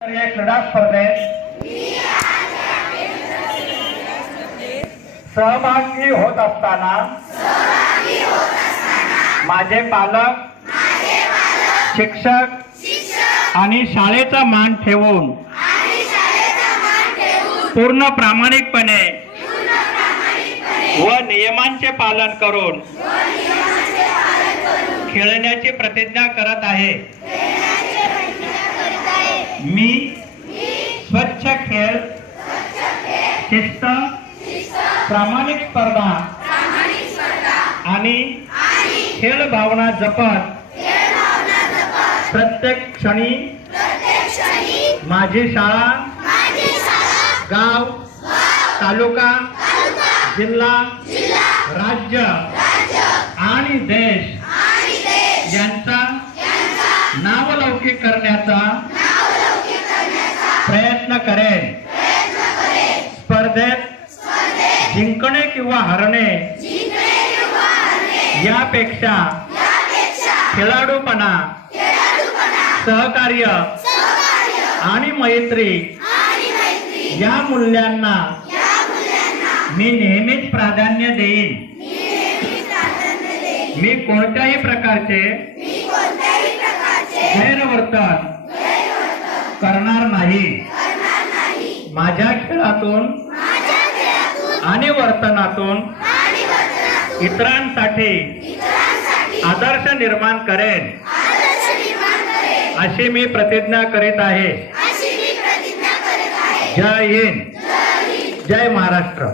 या क्रीडा स्पर्धेत सहभागी होत असताना माझे पालक शिक्षक आणि शाळेचा मान ठेवून पूर्ण प्रामाणिकपणे व नियमांचे पालन करून खेळण्याची प्रतिज्ञा करत आहे. मी स्वच्छ खेळ शिस्त प्रामाणिक स्पर्धा आणि खेळ भावना जपत प्रत्येक क्षणी माझी शाळा गाव तालुका जिल्हा राज्य आणि देश यांचा नावलौकिक करण्याचा प्रयत्न करेन. स्पर्धेत जिंकणे किंवा हरणे यापेक्षा खेळाडूपणा सहकार्य आणि मैत्री या मूल्यांना मी नेहमीच प्राधान्य देईन. मी कोणत्याही प्रकारचे गैरवर्तन करणार नाही. माझ्या खेळातून आणि वर्तनातून इतरांसाठी आदर्श निर्माण करेन. अशी मी प्रतिज्ञा करीत आहे. जय हिंद. जय महाराष्ट्र.